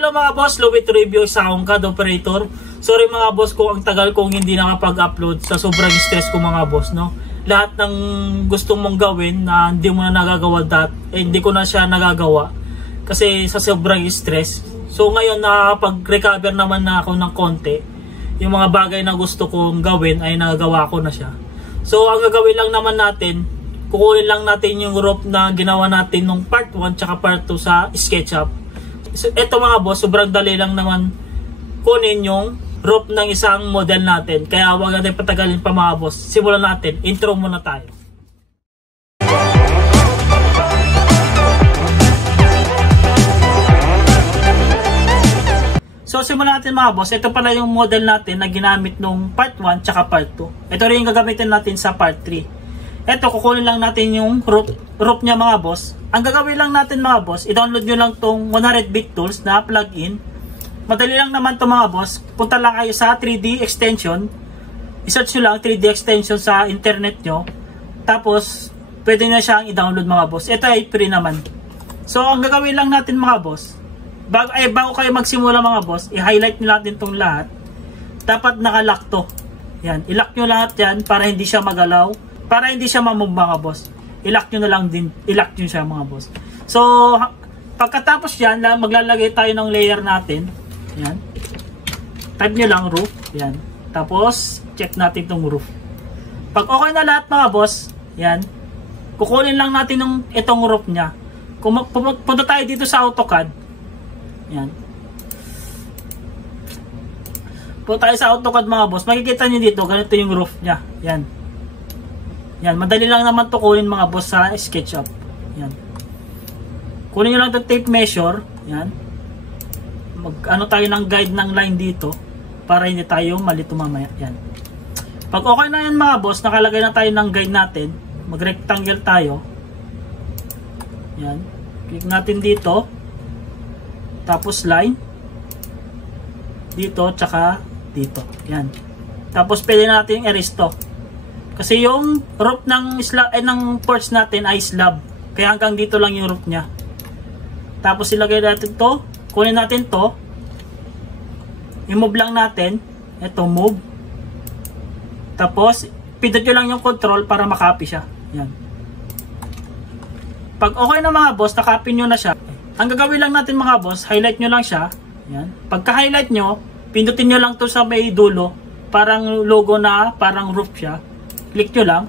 hello mga boss, Louie Review sa akong CAD operator. Sorry mga boss kung ang tagal kong hindi nakapag-upload sa sobrang stress ko mga boss, no. Lahat ng gusto mong gawin na hindi mo na nagagawa hindi ko na siya nagagawa kasi sa sobrang stress. So ngayon nakapag-recover naman na ako ng konti. Yung mga bagay na gusto kong gawin ay nagagawa ko na siya. So ang gagawin lang naman natin, kukunin lang natin yung rope na ginawa natin nung part 1 tsaka part 2 sa SketchUp. So, ito mga boss, sobrang dali lang naman kunin yung rope ng isang model natin. Kaya huwag natin patagalin pa mga boss. Simulan natin. Intro muna tayo. So simulan natin mga boss. Ito pala yung model natin na ginamit nung part 1 tsaka part 2. Ito rin yung gagamitin natin sa part 3. Ito, kukunin lang natin yung rope niya mga boss. Ang gagawin lang natin mga boss, i-download nyo lang tong 100-bit tools na plugin. Madali lang naman to mga boss. Punta lang kayo sa 3D extension. I-search nyo lang 3D extension sa internet nyo. Tapos, pwede na siyang i-download mga boss. Ito ay free naman. So, ang gagawin lang natin mga boss, bago kayo magsimula mga boss, i-highlight nyo natin tong lahat. Dapat nakalock to. Yan, i-lock nyo lahat yan para hindi siya magalaw. Para hindi siya mamove mga boss. I-lock nyo na lang din. I-lock nyo siya mga boss. So, pagkatapos yan, maglalagay tayo ng layer natin. Yan. Type nyo lang roof. Yan. Tapos, check natin itong roof. Pag okay na lahat mga boss, yan. Kukunin lang natin itong roof nya. Kung punta tayo dito sa AutoCAD. Yan. Punta tayo sa AutoCAD mga boss. Makikita nyo dito, ganito yung roof nya. Yan. Yan, madali lang naman to kunin mga boss sa SketchUp. Yan. Kunin nyo lang itong tape measure. Yan. Ano tayo ng guide ng line dito para hindi tayo malito mamaya. Yan. Pag okay na yan mga boss, nakalagay na tayo ng guide natin. Mag-rectangle tayo. Yan. Click natin dito. Tapos line. Dito, tsaka dito. Yan. Tapos pwede natin i-erase to. Kasi yung rope ng porch natin ay slab. Kaya hanggang dito lang yung rope niya. Tapos ilagay natin to. Kunin natin to. I-move lang natin. Ito, move. Tapos, pindot nyo lang yung control para makopy siya. Yan. Pag okay na mga boss, nakopy nyo na siya. Ang gagawin lang natin mga boss, highlight nyo lang siya. Yan. Pagka-highlight nyo, pindutin nyo lang to sa may dulo. Parang logo na, parang roof siya. Click nyo lang.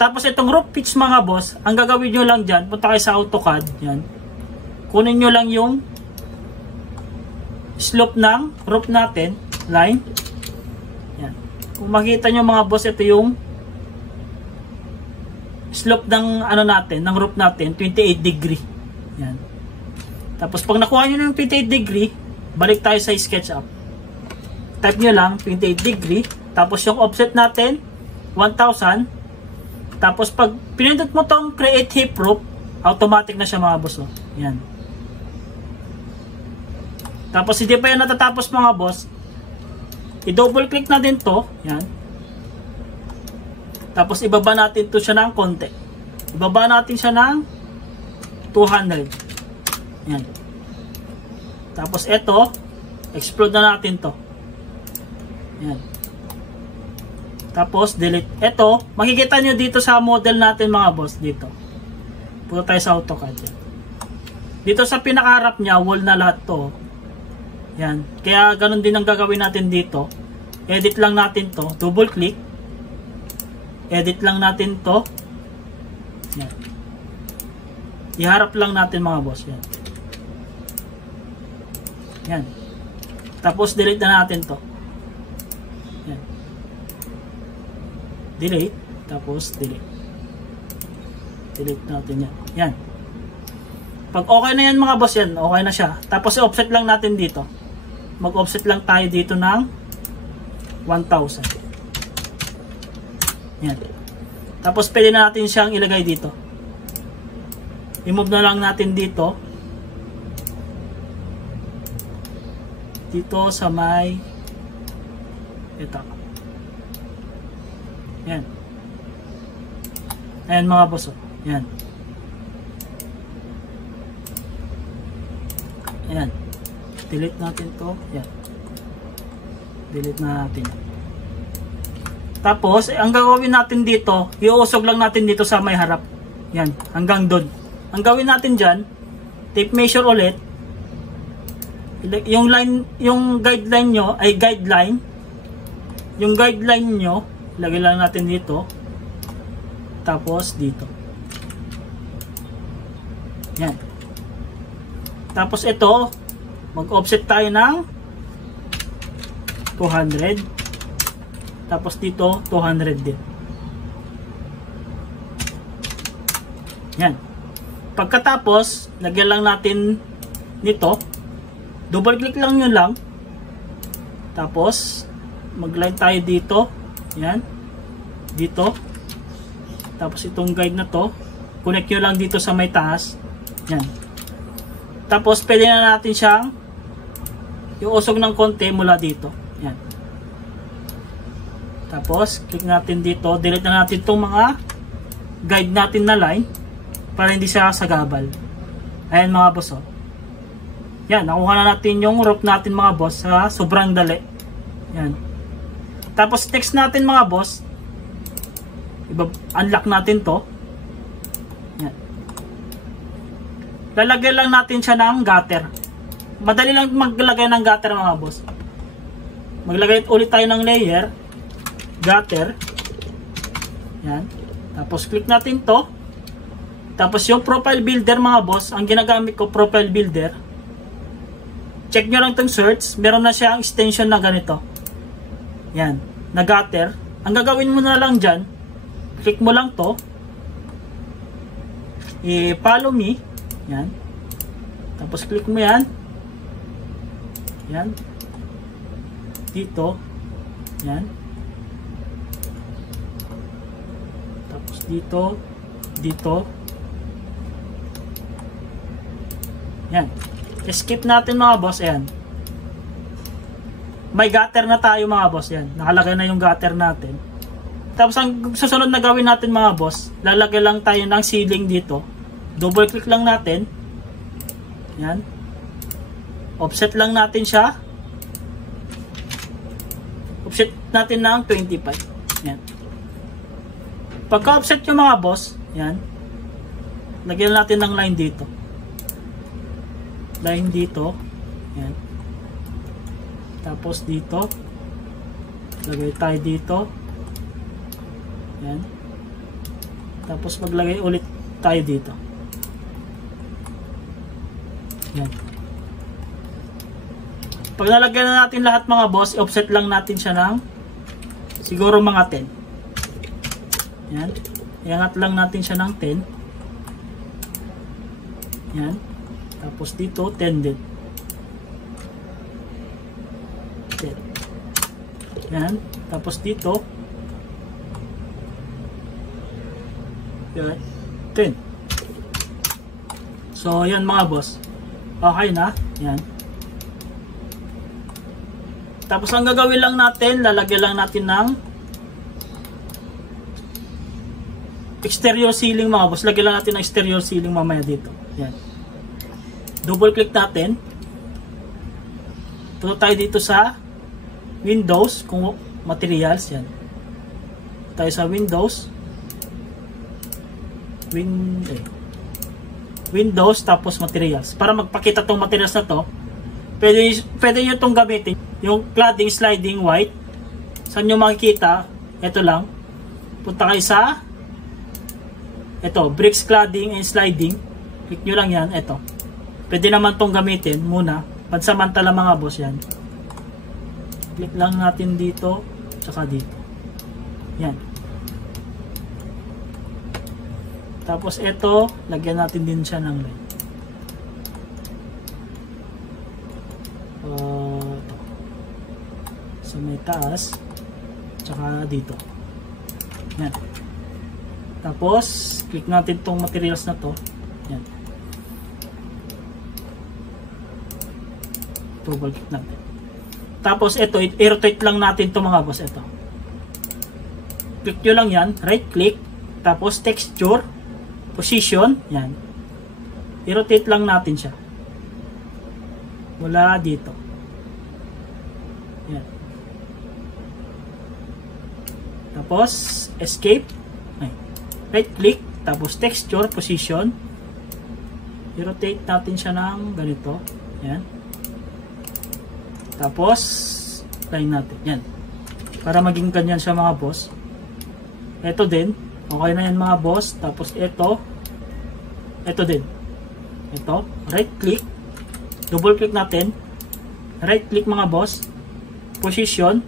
Tapos itong roof pitch mga boss, ang gagawin nyo lang dyan, punta kayo sa AutoCAD. Yan. Kunin nyo lang yung slope ng roof natin. Line. Yan. Kung makita nyo mga boss, ito yung slope ng natin, ng roof natin, 28 degree. Yan. Tapos pag nakuha nyo yung 28 degree, balik tayo sa SketchUp. Type nyo lang 28 degree. Tapos yung offset natin 1,000. Tapos pag pinindot mo tong create hip roof, automatic na siya mga boss. Oh. Yan. Tapos hindi pa yan natatapos mga boss, i-double click na din to. Yan. Tapos ibaba natin to siya ng konti. Ibaba natin siya ng 200. Yan. Tapos ito, explode na natin to. Yan. Tapos, delete. Ito, makikita nyo dito sa model natin mga boss, dito. Punta tayo sa AutoCAD. Yan. Dito sa pinakaharap niya, wall na lahat to. Yan. Kaya, ganun din ang gagawin natin dito. Edit lang natin to. Double click. Edit lang natin to. Yan. Iharap lang natin mga boss. Yan. Yan. Tapos, delete na natin to. Yan. Delete, tapos delete. Delete natin yan. Yan. Pag okay na yan mga boss, yan, okay na siya. Tapos i-offset lang natin dito. Mag-offset lang tayo dito ng 1,000. Yan. Tapos pwede na natin siyang ilagay dito. I-move na lang natin dito. Dito sa may ito. Yan. Ayan mga boss. Yan. Ayan. Delete natin to. Ayan. Delete na natin. Tapos, ang gagawin natin dito, iuusog lang natin dito sa may harap. Yan, hanggang doon. Ang gawin natin dyan, tape measure ulit. Yung line, yung guideline nyo, ay guideline. Yung guideline nyo, lagay lang natin dito. Tapos, dito. Yan. Tapos, ito, mag-offset tayo ng 200. Tapos dito 200 din. Yan. Pagkatapos, lagyan lang natin nito. Double click lang nyo lang. Tapos mag-line tayo dito. Yan. Dito. Tapos itong guide na to, connect nyo lang dito sa may taas. Yan. Tapos pwede na natin siyang iusog ng konti mula dito. Yan. Tapos, click natin dito. Delete na natin itong mga guide natin na line para hindi siya sagabal. Ayan mga boss. Oh. Yan, nakuha na natin yung rope natin mga boss sa sobrang dali. Yan. Tapos, next natin mga boss, unlock natin to. Yan. Lalagay lang natin siya ng gutter. Madali lang maglagay ng gutter mga boss. Maglagay ulit tayo ng layer. Gutter. Yan. Tapos click natin to. Tapos yung profile builder mga boss, ang ginagamit ko profile builder. Check nyo lang itong search. Meron na siyang extension na ganito. Yan. Na gutter. Ang gagawin mo na lang dyan, click mo lang to. I-follow me. Yan. Tapos click mo yan. Yan. Dito. Yan. Dito, dito. Yan. Skip natin mga boss. Ayan. May gutter na tayo mga boss. Yan. Nakalagay na yung gutter natin. Tapos ang susunod na gawin natin mga boss, lalagay lang tayo ng ceiling dito. Double click lang natin. Yan. Offset lang natin siya. Offset natin ng 25. Yan. Pagka-offset yung mga boss, yan, lagyan natin ng line dito. Line dito. Yan. Tapos dito. Lagay tayo dito. Yan. Tapos maglagay ulit tayo dito. Yan. Pag nalagyan na natin lahat mga boss, i-offset lang natin siya ng siguro mga 10. Yan. Iangat lang natin siya ng 10. Yan. Tapos dito, 10 din. 10. Yan. Tapos dito, yan. 10. So, yan mga boss. Okay na. Yan. Tapos, ang gagawin lang natin, lalagyan lang natin ng exterior ceiling mga boss. Lagyan lang natin ng exterior ceiling mamaya dito. Yan. Double click natin. Punta tayo dito sa Windows, kung materials. Yan. Tayo sa Windows. Windows tapos materials. Para magpakita tong materials na to, pwede nyo itong gamitin. Yung cladding sliding white. Saan nyo makikita? Ito lang. Punta kayo sa ito, bricks cladding and sliding. Click nyo lang yan. Ito. Pwede naman tong gamitin muna. Pansamantala mga boss yan. Click lang natin dito. Tsaka dito. Yan. Tapos ito, lagyan natin din siya ng line. Ito. Sa may taas. Tsaka dito. Yan. Tapos, click natin tong materials na to. Yan. Double click natin. Tapos, ito, i-rotate lang natin to mga boss. Ito. Click nyo lang yan. Right click. Tapos, texture. Position. Yan. I-rotate lang natin siya. mula dito. Yan. Tapos, escape. Ay, right click. Tapos, texture, position. I-rotate natin siya ng ganito. Yan. Tapos, line natin. Yan. Para maging ganyan siya mga boss. Ito din. Okay na yan mga boss. Tapos, ito. Ito din. Ito. Right click. Double click natin. Right click mga boss. Position.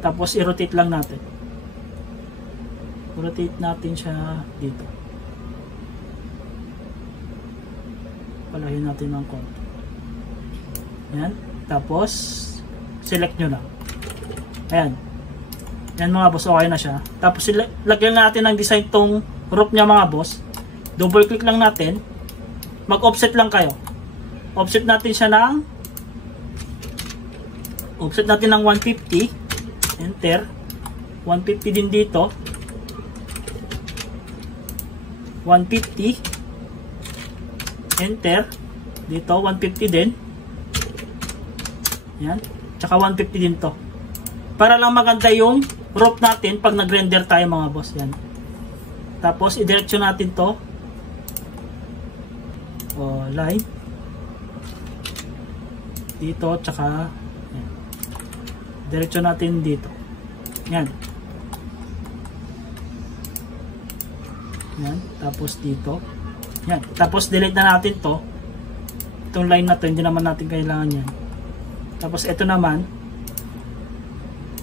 Tapos, i-rotate lang natin. Rotate natin siya dito. Palahin natin ng konti. Yan. Tapos, select nyo lang. Ayan. Yan mga boss, okay na siya. Tapos, lagyan natin ng design tong roof niya mga boss. Double click lang natin. Mag-offset lang kayo. Offset natin siya ng 150. Enter. 150 din dito. 150. Enter. Dito, 150 din. Yan. Tsaka 150 din to. Para lang maganda yung roof natin pag nag-render tayo mga boss. Yan. Tapos, idiretso natin to. O, line. Dito, tsaka yan. Diretso natin dito. Yan. Yan. Tapos dito. Yan. Tapos delete na natin to. Itong line na to, hindi naman natin kailangan yan. Tapos ito naman.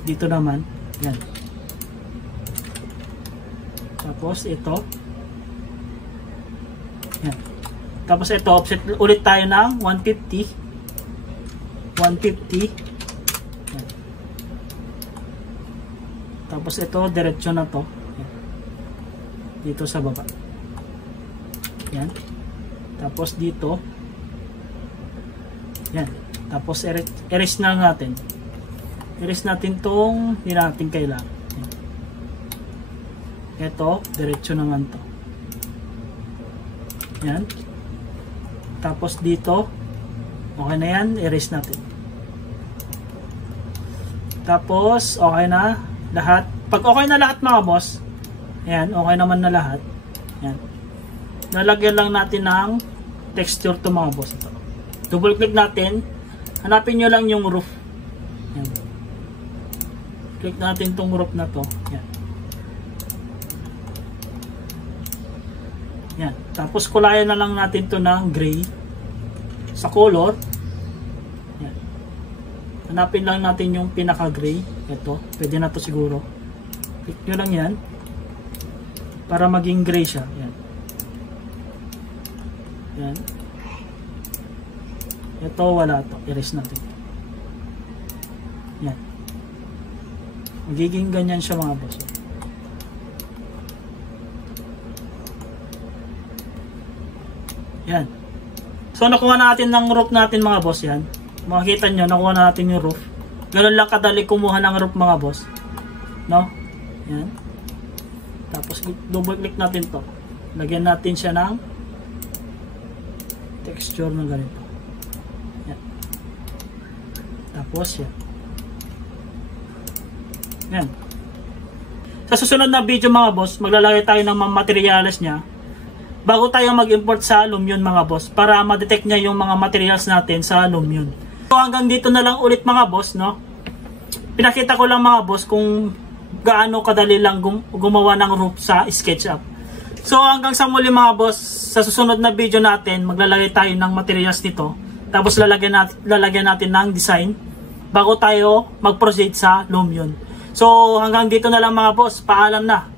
Dito naman. Yan. Tapos ito. Yan. Tapos ito, offset ulit tayo ng 150. 150. Yan. Tapos ito, diretso na to. Yan. Dito sa baba. Yan. Tapos dito. Yan. Tapos erase na natin. Erase natin tong hindi natin kailangan. Yan. Ito, diretso naman to. Yan. Tapos dito, okay na yan, erase natin. Tapos, okay na lahat. Pag okay na lahat mga boss, ayan, okay naman na lahat. Ayan. Lalagyan lang natin ng texture to mga boss. Ito. Double click natin. Hanapin nyo lang yung roof. Ayan. Click natin tong roof na to. Ayan. Ayan. Tapos kulayan na lang natin to ng gray. Sa color. Ayan. Hanapin lang natin yung pinaka gray. Ito. Pwede na to siguro. Click nyo lang yan. Para maging gray siya. Ayan. Ayan. Ito wala to. Erase natin. Ayan. Magiging ganyan siya mga boss. Ayan. So nakuha natin ng roof natin mga boss yan. Makikita nyo, nakuha na natin yung roof. Ganun lang kadali kumuha ng roof mga boss. No? Yan. Tapos double click natin to. Lagyan natin siya ng texture na ganito. Yan. Tapos yan. Yan. Sa susunod na video mga boss, maglalagay tayo ng mga materials niya bago tayo mag-import sa Lumion mga boss, para ma-detect niya yung mga materials natin sa Lumion. So hanggang dito na lang ulit mga boss, no? Pinakita ko lang mga boss kung gaano kadali lang gumawa ng roof sa SketchUp. So hanggang sa muli mga boss, sa susunod na video natin, maglalagay tayo ng materials nito. Tapos lalagyan natin ng design bago tayo mag-proceed sa Lumion. So hanggang dito na lang mga boss, paalam na.